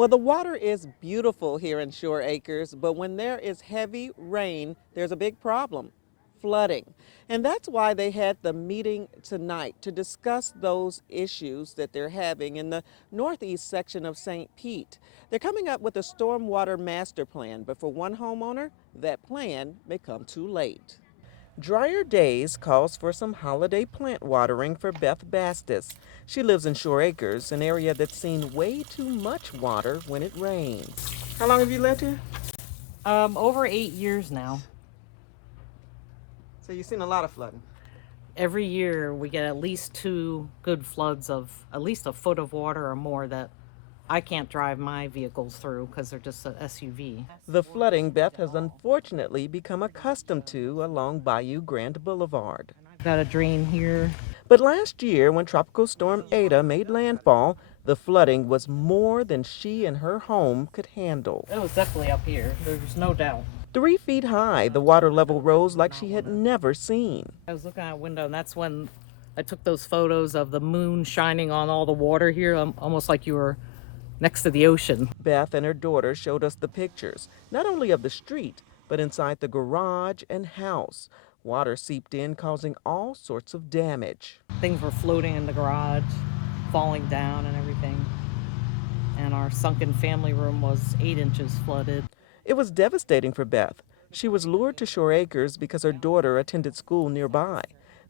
Well, the water is beautiful here in Shore Acres, but when there is heavy rain, there's a big problem, flooding. And that's why they had the meeting tonight to discuss those issues that they're having in the northeast section of St. Pete. They're coming up with a stormwater master plan, but for one homeowner, that plan may come too late. Drier days calls for some holiday plant watering for Beth Bastis. She lives in Shore Acres, an area that's seen way too much water when it rains. How long have you lived here? Over 8 years now. So you've seen a lot of flooding. Every year we get at least two good floods of at least a foot of water or more that I can't drive my vehicles through because they're just an SUV. The flooding Beth has unfortunately become accustomed to along Bayou Grand Boulevard. Got a drain here. But last year, when Tropical Storm Ada made landfall, the flooding was more than she and her home could handle. It was definitely up here. There's no doubt. 3 feet high, the water level rose like she had never seen. I was looking out a window, and that's when I took those photos of the moon shining on all the water here, almost like you were next to the ocean. Beth and her daughter showed us the pictures, not only of the street, but inside the garage and house. Water seeped in, causing all sorts of damage. Things were floating in the garage, falling down and everything. And our sunken family room was 8 inches flooded. It was devastating for Beth. She was lured to Shore Acres because her daughter attended school nearby.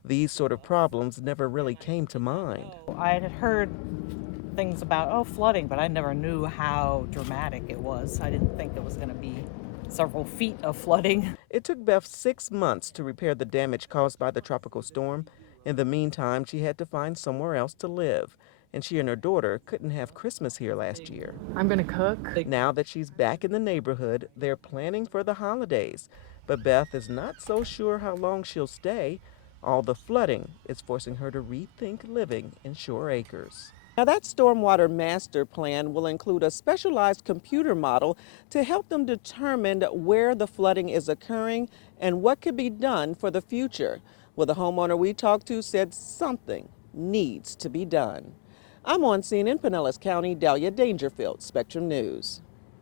These sort of problems never really came to mind. I had heard things about, flooding, but I never knew how dramatic it was. I didn't think it was going to be several feet of flooding. It took Beth 6 months to repair the damage caused by the tropical storm. In the meantime, she had to find somewhere else to live, and she and her daughter couldn't have Christmas here last year. I'm gonna cook. Now that she's back in the neighborhood, they're planning for the holidays. But Beth is not so sure how long she'll stay. All the flooding is forcing her to rethink living in Shore Acres. Now, that stormwater master plan will include a specialized computer model to help them determine where the flooding is occurring and what could be done for the future. Well, the homeowner we talked to said something needs to be done. I'm on scene in Pinellas County, Dahlia Dangerfield, Spectrum News.